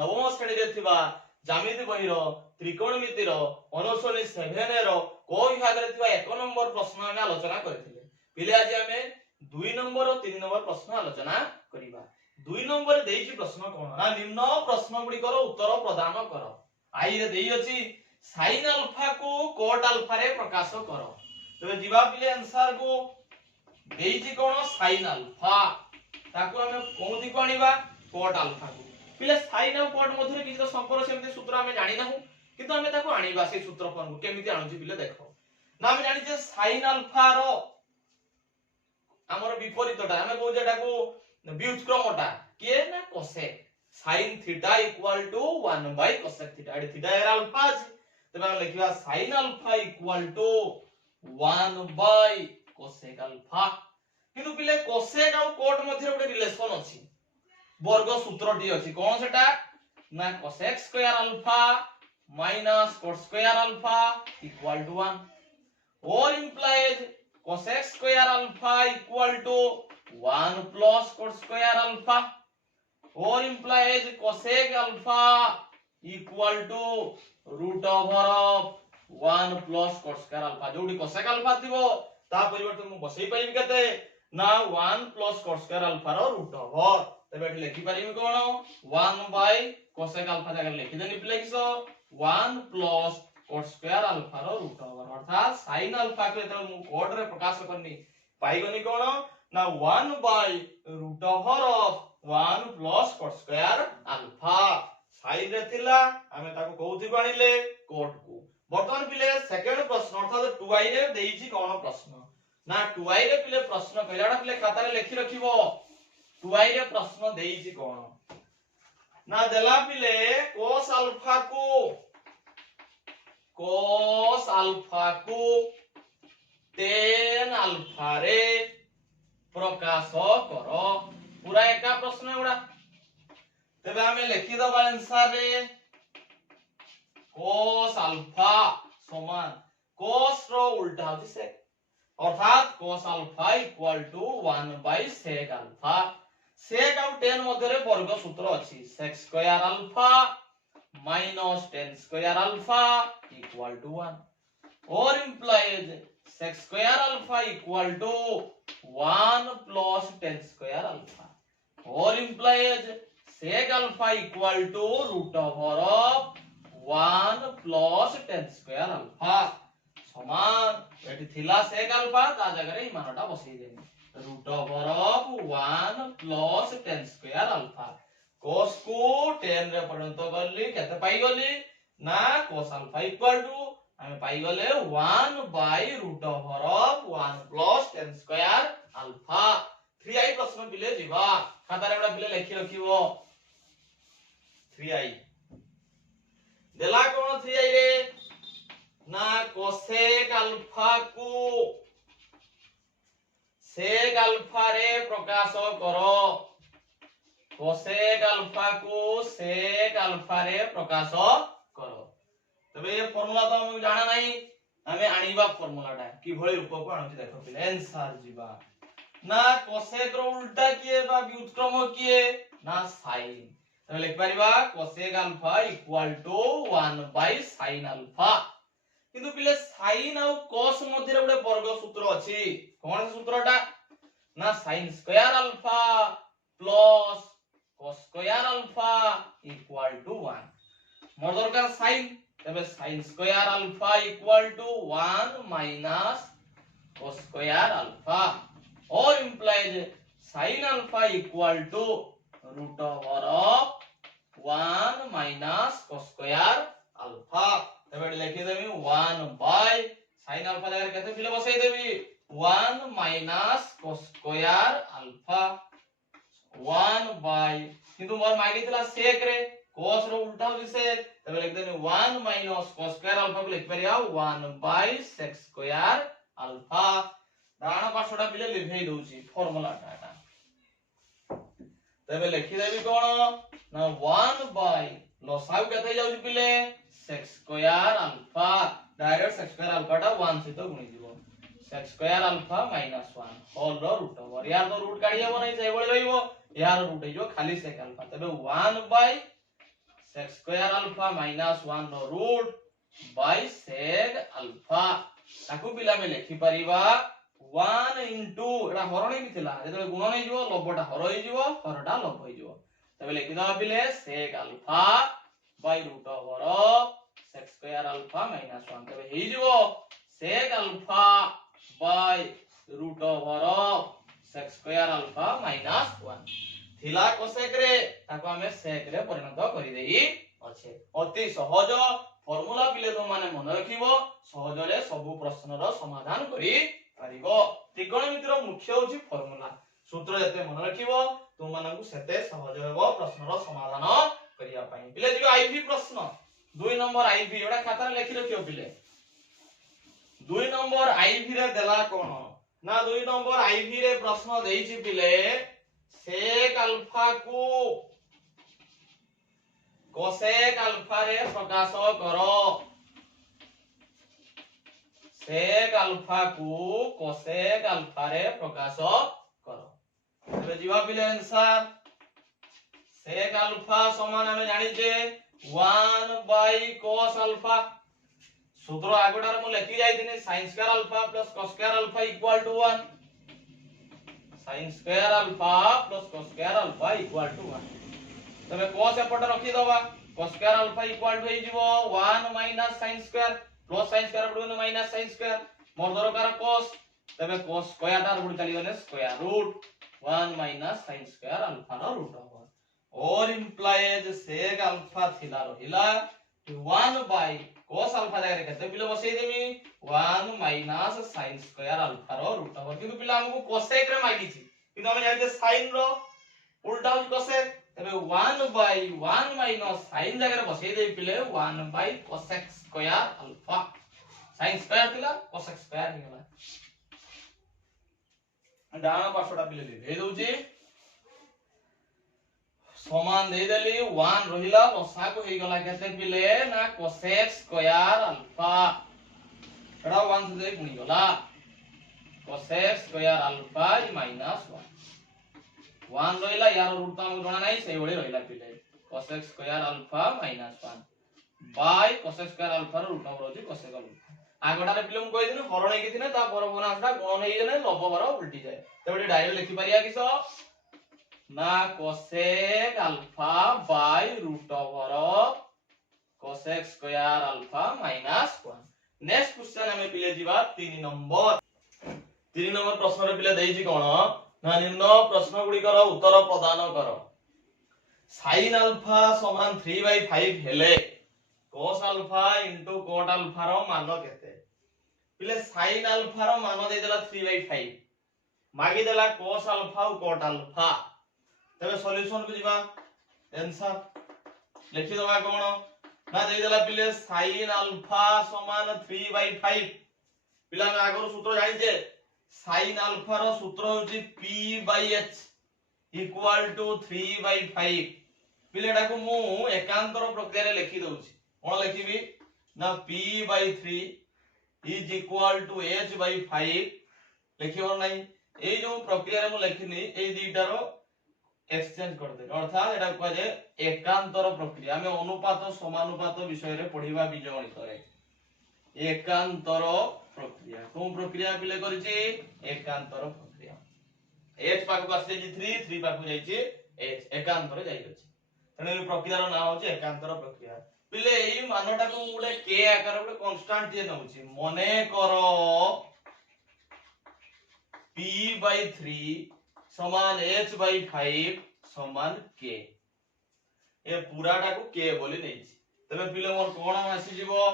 नवम श्रेणी रे थिबा ज्यामिति बहिर त्रिकोणमितिर अनुश्रेणी 7 रो को विभाग रे थिबा 1 नंबर प्रश्न हम आलोचना करथिले पिले आज हमें 2 नंबर और 3 नंबर प्रश्न आलोचना करिबा 2 नंबर देइछि प्रश्न कोन ना निम्न प्रश्न गुडी करो उत्तर प्रदान करो आई रे देइ अछि sin अल्फा को cot अल्फा रे प्रकाश करो तो जीवा पिले आंसर को देइछि कोन sin अल्फा ताको हमें कोथि कोनिबा cot अल्फा को पिले sin और cot मधुरे किछ संपर्क सेमति सूत्र हमें जानि नाहु किंतु हमें ताको आनिबा से सूत्र फॉर्म केमिति आनुछि पिले देखो ना हमें जानि जे sin अल्फा रो हमर विपरीतटा हमें कहू जेटा को व्युत्क्रमटा के ना cosec sin theta equal to 1 by cosec theta एडी थीटा एर अल्फा अछि तबे हम लिखिबा sin alpha equal to 1 by cosec alpha किंतु पिले cosec और cot मध्ये ଗୋଟେ रिलेशन अछि वर्ग सूत्रटी अछि कोन सेटा ना cosec square alpha minus cot square alpha equal to 1 और implies cosec square alpha equal to 1 plus cot square alpha और implies cosec alpha equal to root over of 1 plus cot square alpha जोडी cosec alpha थिबो ता परिवर्तन मु बसई पाइबी केते ना 1 प्लस cot स्क्वायर अल्फा रो रूट ओवर तबे एठी लिखि परिबी कोन 1 बाय cosec अल्फा जगह लिखि देनी प्लेक्सो 1 प्लस cot स्क्वायर अल्फा रो रूट ओवर अर्थात sin अल्फा को एत मु cot रे प्रकाश करनी पाइगनी कोन ना 1 by root over of 1 plus cot square alpha sin रे थिला हमें ताको कोथि बाणिले cot को वर्तमान पिले सेकंड प्रश्न अर्थात 2i रे देइछि कोन प्रश्न ना 2i रे पिले प्रश्न कहलाडा पिले खाता रे लिखि रखिबो 2i रे प्रश्न देइछि कोन ना देला पिले cos अल्फा को tan अल्फा रे प्रकाश करो पूरा एका प्रश्न एडा तबे हमें लिखि दबा आंसर रे cos अल्फा समान cos रो उल्टा होछि sec अर्थात cos alpha equal to 1 by sec alpha sec और tan मध्ये रे वर्ग सूत्र अछि sec square alpha minus tan square alpha equal to 1 और implies sec square alpha equal to 1 plus tan square alpha और implies sec alpha equal to root over of 1 plus tan square alpha समान एठी थिला sec alpha ता जगह रे मानटा बसई देनी root over of 1 plus tan square alpha cos को tan रे परिणत करली केते पाई गली ना cos अल्फा इक्वल टू हम पाई गले 1 by root over of 1 plus tan square alpha 3i प्रश्न पिले जीवा खाता रे एडा पिले लिखि रखिबो 3i देला कोन 3i रे ना cosec अल्फा को sec अल्फा रे प्रकाश करो cosec अल्फा को sec अल्फा रे प्रकाश करो तबे ये फार्मूला तो हम जाना नहीं हमें आनिबा फार्मूलाटा कि भଳି रूप को आनुछि देखो पिले आंसर जीवा ना cosec रो उल्टा किए बा व्युत्क्रम किए ना sin तबे लिख परिबा cosec alpha equal to 1 by sin alpha किंतु पिले sin और cos मध्ये रे गोटे वर्ग सूत्र अछि कोन सूत्रटा ना sin square alpha plus cos square alpha equal to 1 मोर दरकार sin तबे sin square alpha equal to 1 minus cos square alpha और implies sin alpha equal to root over of 1 minus cos square alpha तबे लिखि देबी 1 by sin alpha जगह केते पिले बसई देबी 1 minus cos square alpha 1 by किंतु मोर मागी थिला sec रे cos रो उल्टा होछि sec तबे लिख देनी 1 माइनस cos स्क्वायर अल्फा को लिख परिया 1 बाय sec स्क्वायर अल्फा डाण पासोडा पिले लिखै दउची फार्मूला टाटा तबे लिखि देबी कोन ना 1 बाय लसाउ केते जाउची पिले sec square alpha direct sec square alpha टा 1 से तो गुणी दिबो sec square alpha minus 1 whole रो रूट ओवर यार तो रूट काढी हेबो नै सेइ बळी रहइबो यार रूट हे जो खाली sec अल्फा तबे 1 by sec square alpha minus 1 रो रूट by sec alpha ताकू पिला में लिखि परिबा 1 into एटा हरणी भी थिला जेतले गुण नै जिवो लब्बटा हर होई जिवो हरटा लब्ब होई जिवो तबे लिखि दबा पिले sec alpha by root over sec square alpha minus 1 तबे हेई जिवो sec alpha by root over sec square alpha minus 1 थिला cosec रे ताको हमें sec रे परिणत करि देई अछि अति सहज फॉर्मूला पिले तो माने मन रखिबो सहज रे सब प्रश्न रो समाधान करि परिबो त्रिकोणमितिर मुख्य होछि फॉर्मूला सूत्र जते मन रखिबो तुम मानकु सेते सहज हेबो प्रश्न रो समाधान करिया पई पिले जिबो आईवी प्रश्न 2 नंबर आईवी एडा खाता रे लिखि रखियो पिले 2 नंबर आईवी रे देला कोन ना 2 नंबर आईवी रे प्रश्न देइछि पिले sec alpha को cosec alpha रे प्रकाश करो sec alpha को cosec alpha रे प्रकाश करो तबे जीवा पिले आंसर sec alpha समान हमें जानि जे 1 by cos alpha सूत्र आगोडार मु लेखि जाइथिनि sin square alpha plus cos square alpha equal to 1 sin square alpha plus cos square alpha equal to 1 तबे cos एपट रखि दबा cos square alpha equal to हे जिवो 1 minus sin square plus sin square बडुन minus sin square मोर दरकार cos तबे cos square टार बडु चली गने square root 1 minus sin square alpha रो रूट ओवर और implies sec alpha थिला रहिला 1 by cos alpha जाय रे कते पिले बसै देमी 1 minus sin square alpha रो रूट ओवर किंतु पिला हमकु cosec रे मागिछि किंतु हम जानि जे sin रो उल्टा हो cosec तबे 1 by 1 minus sin जगह बसै दे पिले 1 by cosec square alpha sin square थिला cosec square हिला डाना पार्श्वटा पिले दे दउची समान दे देली 1 रहिला लसा को हे गला केते पिले ना cosec square alpha एडा 1 से दे पुनी गला cosec square alpha minus 1 रहिला यार रूट त हम जणा नै सेही भଳି रहिला पिले cosec square alpha minus 1 by cosec square alpha रो रूट ओवर होची cosec alpha आगोटा रे पिले हम कहि दिनु हरण हे किथिने ता पर बोनासटा गुण हे जने लब्ब बर उल्टी जाय तबे डायरेक्ट लिखि परिया किसो ना cosec alpha by root over cosec square alpha minus 1 next question हमें पिले जीवा 3 नंबर प्रश्न रे पिले देइछि कोन ना निम्न प्रश्न गुडी कर उत्तर प्रदान करो sin alpha समान 3/5 हेले cos alpha into cot alpha रो मान केते पिले sin alpha रो मान दे देला 3/5 मागी देला cos alpha और cot alpha तबे सॉल्यूशन को जीवा आंसर लिखि दबा कोन ना दे देला पिले sin alpha समान 3/5 पिला में आगर सूत्र जानि जे sin alpha रो सूत्र होची p/h equal to 3/5 पिलेडा को मु एकांतर प्रक्रिया रे लिखि दउची कोन लिखिबी ना p/3 is equal to h/5 लिखिबो नै ए जो प्रक्रिया रे मु लिखिनी ए दुईटा रो एक्सचेंज कर दे अर्थात एटा को जे एकांतर प्रक्रिया में अनुपात समानुपात विषय रे पढिबा बीजगणित रे एकांतर प्रक्रिया कोन प्रक्रिया पिले करछि एकांतर प्रक्रिया h पाकु आसे जे 3 पाकु जाई छै h एकांतर जाई अछि तने प्रक्रिया रो नाम होछि एकांतर प्रक्रिया पिले एई मानटा को गुडे k आकार गुडे कांस्टेंट जे नउछि मने करो p/3 समान h/5 समान k ए पूराटा को k बोली नै छी तबे पिले मोर कोन आसी जीवो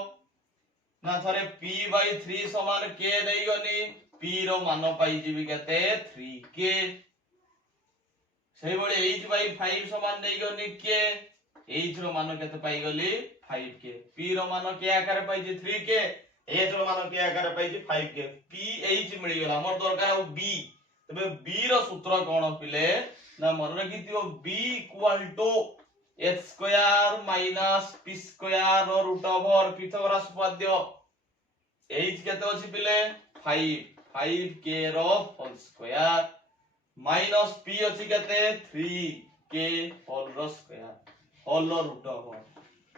ना थरे p/3 समान k नै गनी p रो मान पाई जीवि केते 3k सेही बळे h/5 समान नै गनी k h रो मान केते पाई गली 5k p रो मान k आकार पाई जे 3k h रो मान k आकार पाई जे 5k ph मिली गेला हमर दरकार b तबे b रो सूत्र कोन पिले ना मन रखितियो b equal to h square minus p square रो रूट ओवर पिथागोरस उपपाद्य h केते अछि पिले 5k रो होल स्क्वायर माइनस p अछि केते 3k होल रो स्क्वायर होल रूट ओवर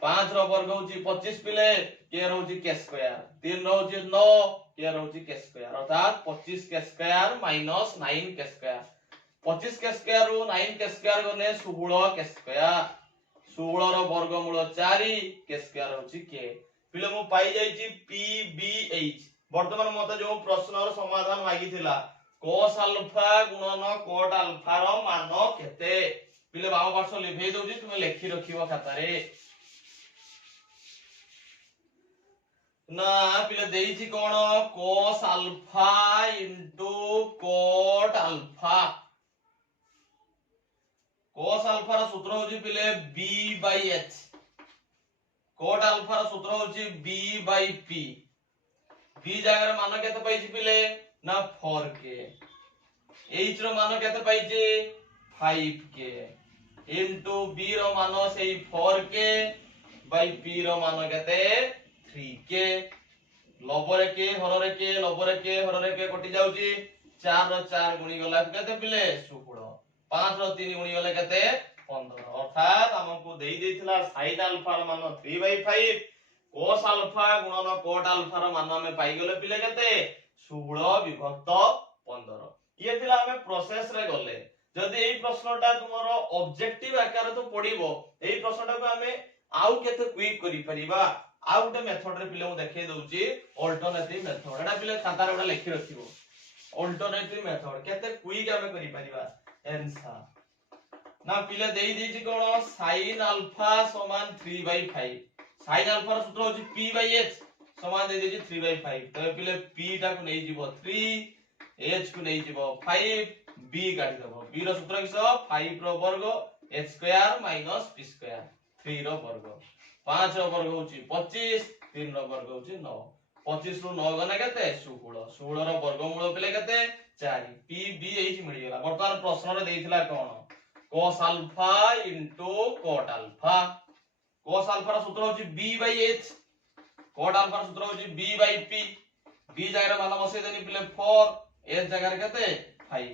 5 रो वर्ग होची 25 पिले के रहउची के स्क्वायर 3 रहउची 9 के रहउची के स्क्वायर अर्थात 25 के स्क्वायर माइनस 9 के स्क्वायर 25 के स्क्वायर रो 9 के स्क्वायर गने 16 के स्क्वायर 16 रो वर्गमूल 4 के स्क्वायर होची के पिले मु पाई जाईची PBH वर्तमान मते जो प्रश्न रो समाधान मागी थिला cos अल्फा गुणन cot अल्फा रो मान केते पिले बाम पार्श्व लिखै दउची तुमे लेखि रखिबो खाता रे ना पिले देइची कोन cos alpha into cot alpha cos alpha रा सूत्र होची पिले b/h cot अल्फा रा सूत्र होची b/p b जागर मान केते पाइची पिले ना 4k h रो मान केते पाइची 5k इनटू b रो मान सेही 4k बाय p रो मान केते 3k लबरे के हररे के लबरे के हररे के कटि जाउची 4 रो 4 गुणी गला केते पिले 16 5 रो 3 गुणी गले केते 15 अर्थात हमकु देई देथिला sin अल्फा रो मान 3/5 cos अल्फा गुणन cot अल्फा रो मान में पाई गले पिले केते 16 विभक्त 15 ये थिला हमें प्रोसेस रे गले जदी एई प्रश्नटा तुमरो ऑब्जेक्टिव आकार तो पडिबो एई प्रश्नटा को हमें आउ केते क्विक करि परिबा आउ गोटे मेथड रे पिले मु देखै दउची अल्टरनेटिव मेथड एटा पिले खाता रे गोटे लिखि रखिबो अल्टरनेटिव मेथड केते क्विक हमें करि परिबा आंसर ना पिले देई देची कोन sin अल्फा समान 3/5 sin अल्फा रो सूत्र होची p/h समान दे देची 3/5 तबे पिले p टा को नै जीवो 3 h को नै जीवो 5 b काटी देबो b रो सूत्र किस 5 रो वर्ग h square minus p square 3 रो वर्ग 5 रो वर्ग होची 25 3 रो वर्ग होची 9 25 रो 9 गना केते 16 16 रो वर्गमूल पिले केते 4 p b h मिल गेला वर्तमान प्रश्न रे देइथिला कोन cos alpha into cot alpha cos alpha रो सूत्र होची b/h cot अल्फा रो सूत्र होची b/p b जागर मान बसे देनी पिले 4 h जागर केते 5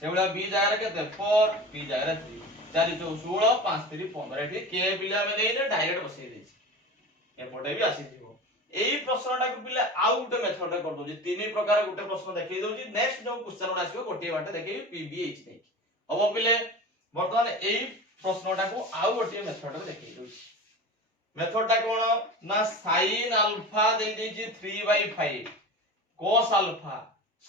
सेबला b जागर केते 4 p जागर 3 4 4 16 5 3 15 एठी के पिला में नै डायरेक्ट बसे देछि एपटे भी आसी दिबो एई प्रश्नटा को पिला आउ गुटे मेथड रे कर दोजी तीन प्रकार गुटे प्रश्न देखै दोजी नेक्स्ट जो क्वेश्चन आसीबो गोटे बाटे देखै pbh नै हबो पिले वर्तमान एई प्रश्नटा को आउ गोटे मेथड रे देखै दोजी मेथडटा कोन ना sin अल्फा दे देछि 3/5 cos अल्फा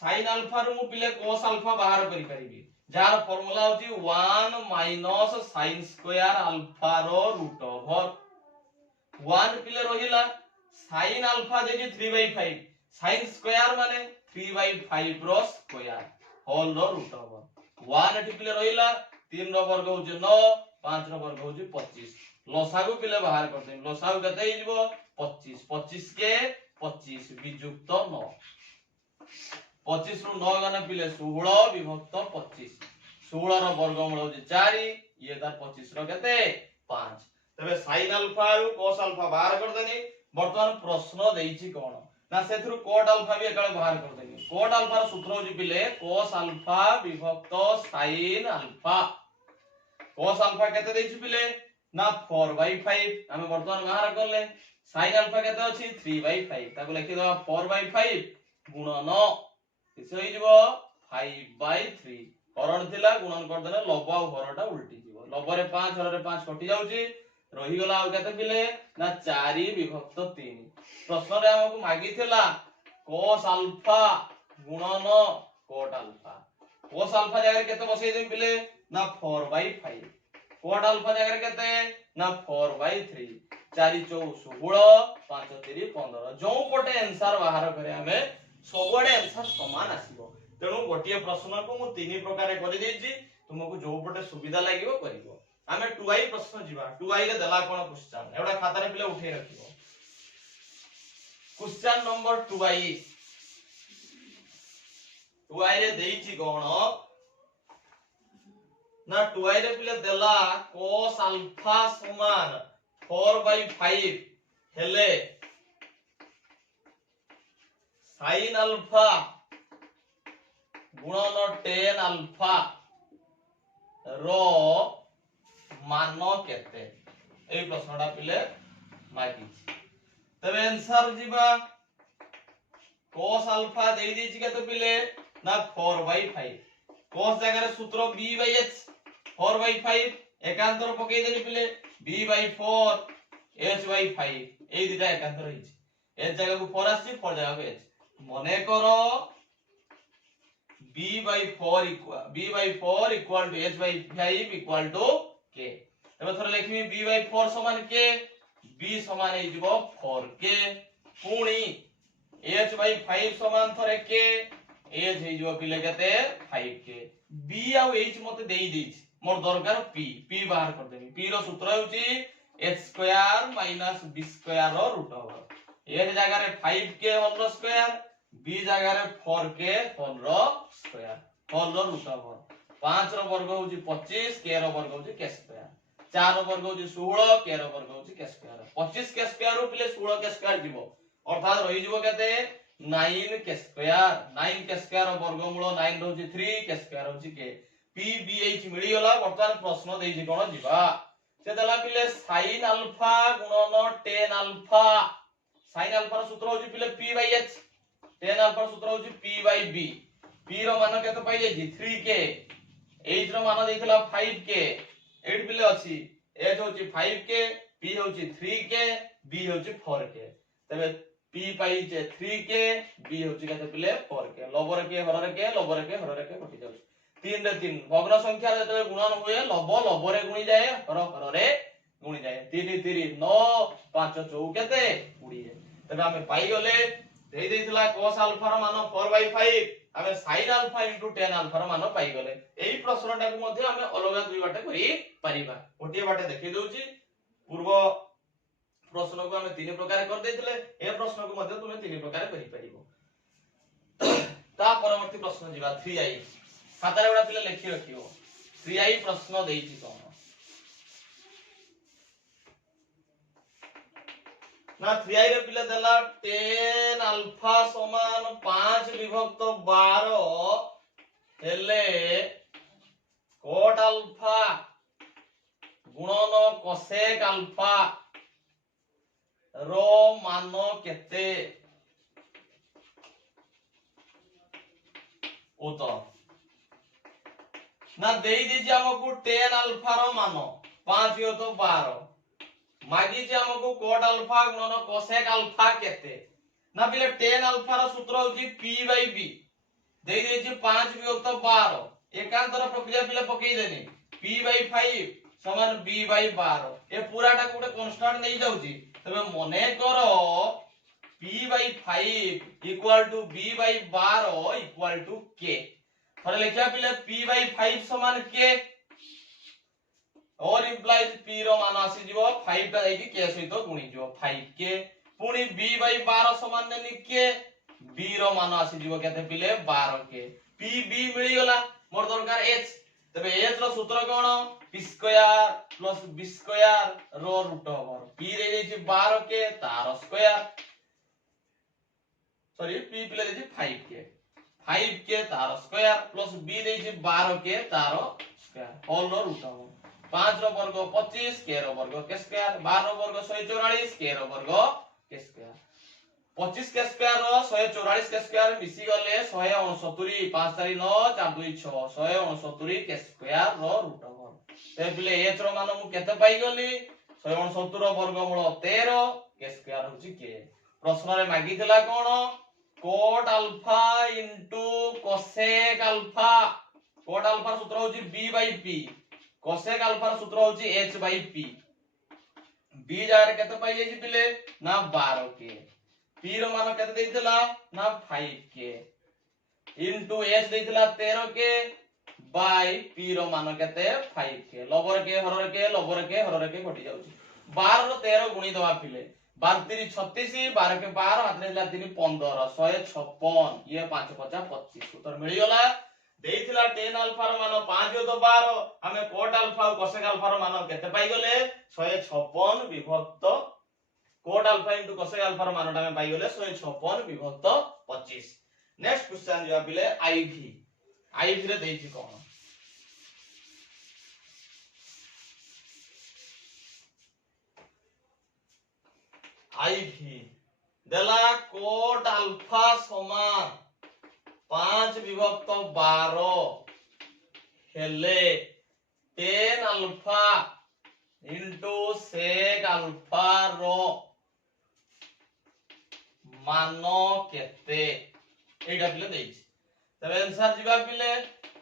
sin अल्फा रो मु पिले cos अल्फा बाहर करि परिबी जार फार्मूला होची 1 माइनस sin स्क्वायर अल्फा रो रूट ओवर 1 पिले रहिला sin अल्फा देछि 3/5 sin स्क्वायर माने 3/5 रो स्क्वायर होल रो रूट ओवर 1 एठी पिले रहिला 3 रो वर्ग होची 9 5 रो वर्ग होची 25 लसागु पिले बाहर करते लसागु केते हे जिवो 25 25 के 25 वियुक्त 9 25 रो 9 गना पिले 16 विभक्त 25 16 रो वर्गमूल होची 4 ये तार 25 रो केते 5 तबे sin अल्फा रु cos अल्फा बाहर कर देनी वर्तमान प्रश्न देइछि कोन ना सेथरु cot अल्फा भी एकाले बाहर कर देनी cot अल्फा रो सूत्र होची पिले cos अल्फा विभक्त sin अल्फा cos अल्फा केते देइछि पिले ना 4/5 हमें वर्तमान बाहर करले sin अल्फा केते अछि 3/5 ताको लिखि दवा 4/5 गुणन किछ होई जिवो 5/3 करण थिला गुणन कर देले लब आ हरटा उल्टी जिवो लब रे 5 हर रे 5 कटि जाउची रही गला आ केते पिले ना 4 विभक्त 3 प्रश्न रे हमकु मागी थिला cos अल्फा गुणन cot अल्फा cos अल्फा जगह केते बसै देम पिले ना 4/5 cot अल्फा जगह केते ना 4/3 4 4 16 5 3 15 जो पटे आंसर बाहर करे हमें सबडे आंसर समान आसीबो तेनु गोटिए प्रश्न को मु तीन प्रकार करि देछि तुमको जो पटे सुविधा लागिवो करिवो हमें 2i प्रश्न जीवा 2i रे देला कोन क्वेश्चन एडा खाता रे पिले उठे रखिवो क्वेश्चन नंबर 2i रे देइछि कोन ना 2i रे पिले देला cos अल्फा समान 4/5 हेले sin अल्फा गुणन tan अल्फा रो मान केते এই প্রশ্নটা পিলে মাগি তবে आंसर जिबा cos अल्फा देई देछि केते पिले ना 4/5 cos জায়গার সূত্র b/h 4/5 একান্তর পকেই দেনি পিলে b/4 h/5 এই দুটা একান্তর হইছে h জায়গাକୁ 4 আসছে 4 জায়গাକୁ h মনে করো b/4 equal to h/5 equal to k तबे थोड़ा लिखिमी b/4 समान k b समान हे जिवो 4k पुणी h/5 समान थरे k h हे जिवो पिले केते 5k b आ h मते देई देछि मोर दरकार p बाहर कर देबी p रो सूत्र होउची h² - b² रो रूट ओवर h जगह रे 5k होल रो स्क्वायर b जगह रे 4k होल रो स्क्वायर होल रो रूट ओवर 5 रो वर्ग होउची 25 k रो वर्ग होउची k स्क्वायर 4 रो वर्ग होउची 16 k रो वर्ग होउची k square 25 k square rho पिले 16 k स्क्वायर जीवो अर्थात रही जीवो केते 9 k स्क्वायर रो वर्गमूल 9 रहउची 3 k स्क्वायर होउची k p b h मिली गला वर्तमान प्रश्न देइछि कोन जीवा से देला पिले sin अल्फा गुणन tan अल्फा sin अल्फा रो सूत्र होउची पिले p/h tan अल्फा रो सूत्र होउची p/b p रो मान केते पाइ जाइछि 3k h रो मान देइथिला 5k एट पिले अछि h होउची 5k p होउची 3k b होउची 4k तबे p पाइ जे 3k b होउची केते पिले 4k लबर के हररे के लबर के हररे के कटि जाउछि 3 रे 3 भग्न संख्या जते गुणन हुए लबरे गुणी जाए हररे गुणी जाए 3 3 9 5 4 केते 20 तबे हमें पाइ गले देई देइथिला cos अल्फा रो मान 4/5 हमें sin अल्फा * tan अल्फा रो मान पाइ गले एई प्रश्नटा को मध्ये हमें अलग दुई बाटे करि परिबा गोटे बाटे देखि दउची पूर्व प्रश्न को हमें तीन प्रकार कर देथिले ए प्रश्न को मध्ये तुमे तीन प्रकार करि परिबो ता परवर्ती प्रश्न जिबा 3i खाता रे बडा पिले लिखि रखियो 3i प्रश्न देइछि कोन ना 3i रे पिले देला tan अल्फा समान 5/12 हेले cot अल्फा गुणन cosec अल्फा रो मान केते उत्तर ना देई दीजिए हमको tan अल्फा रो मान 5/12 मागी जे हमको cot अल्फा गुणन cosec अल्फा केते ना पिले tan अल्फा रो सूत्र होची p/b देई दीजिए 5/12 एकांतर प्रक्रिया पिले पकई देनी p/5 समान b/12 ए पूराटा कोटे कांस्टेंट नै जाउची तबे मने करो p/5 equal to b/12 equal to k थरे लिखिया पिले p/5 समान k और इंप्लाइज p रो मान आसी जीवो 5 टा जाई k सहित गुणी जीवो 5k पुनी b/12 समान नेनी k b रो मान आसी जीवो केते पिले 12k p b मिली गला मोर दरकार h तबे h रो सूत्र कोन p² + b² रो रूट ओवर p रे देछि 12k तार स्क्वायर सॉरी p पिले देछि 5k तार स्क्वायर प्लस b देछि 12k तार स्क्वायर होल रो रूट ओवर 5 रो वर्ग 25 k रो वर्ग k स्क्वायर 12 रो वर्ग 144 k रो वर्ग k square 25 k square rho 144 k square मिसी गले 169 5 4 9 4 2 6 169 k स्क्वायर रो रूट ओवर ते पिले h रो मान मु केते पाई गली 169 रो वर्गमूल 13 k स्क्वायर होची k प्रश्न रे मागी थिला कोन cot alpha * cosec alpha cot alpha सूत्र होची b/p cosec अल्फा सूत्र होची h/p b जार केते पाई जेछि पिले ना 12k p रो मान केते देथिला ना 5k इनटू h देथिला 13k बाय p रो मान केते 5k लबर के हरर के घटी जाउची 12 रो 13 गुणी दवा पिले 12 3 36 12 के 12 हाथ रे 3 15 156 ये 5 50 25 उत्तर मिली गला देइथिला tan अल्फा रो मान 5/12 हमें cot अल्फा और cosec अल्फा रो मान केते पाई गले 156 विभक्त cot अल्फा * cosec अल्फा रो मानटा में पाई गले 156 विभक्त 25 नेक्स्ट क्वेश्चन जो पिले iv रे देइछि कोन IV देला कोट अल्फा समान 5 विभक्त 12 हेले 10 अल्फा इंटू सेक अल्फा रो मानो केते एटा पिले देइछि तबे आंसर जिबा पिले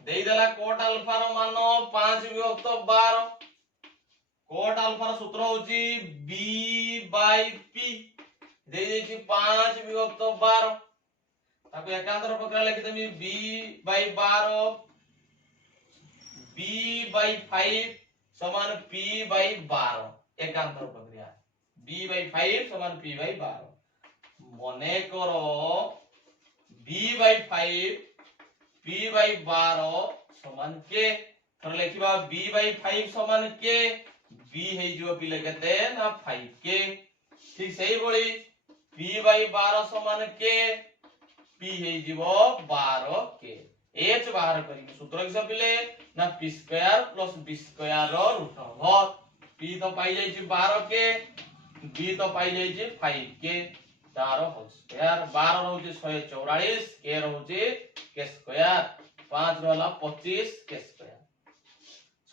देई देला कोट अल्फा रो मानो 5 विभक्त 12 कोट अल्फा रो सूत्र होची b/p देई देछि 5 विभक्त 12 ताको एकांतर प्रकार लिखि देमी b/12 b/5 समान p/12 एकांतर प्रक्रिया b/5 समान p/12 मने करो b/5 p/12 समान के थर लिखिबा b/5 समान के b हे जो पिले केते ना 5 के ठीक सही बोली p/12 समान के p हे जीवो 12 के h बाहर करी सूत्र किस पिले ना p square plus b square रो रूट ओवर p तो पाई जाई छी 12 के b तो पाई जाई छी 5 के तारो होल स्क्वायर 12 रहउची 144 के रहउची के स्क्वायर 5 रहला 25 के स्क्वायर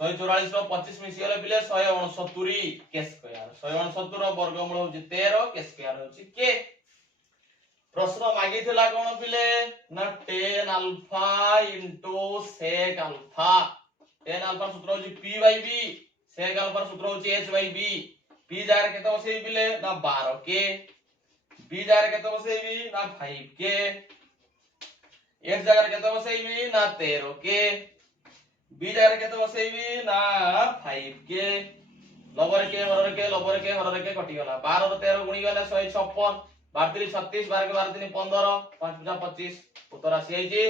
144 रो 25 मिसी गले पिले 169 के स्क्वायर 169 रो वर्गमूल होची 13 के स्क्वायर होची के प्रश्न मागी थिला कोन पिले ना 10 alpha into sec alpha 10 alpha सूत्र होची p/b सेक अल्फा सूत्र होची h/b p जार केते बसेई पिले ना 12 के b जार केते बसेई ना 5 के h जार केते बसेई ना 13 के b जार केते बसेई ना 5 के लबर के हरर के कटि गला 12 रो 13 गुणी गला 156 12 36 12 के 12 3 15 5 25 उत्तर आसी आइजे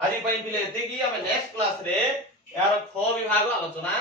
आजि पई पिले एते की हम नेक्स्ट क्लास रे यार ख विभाग आलोचना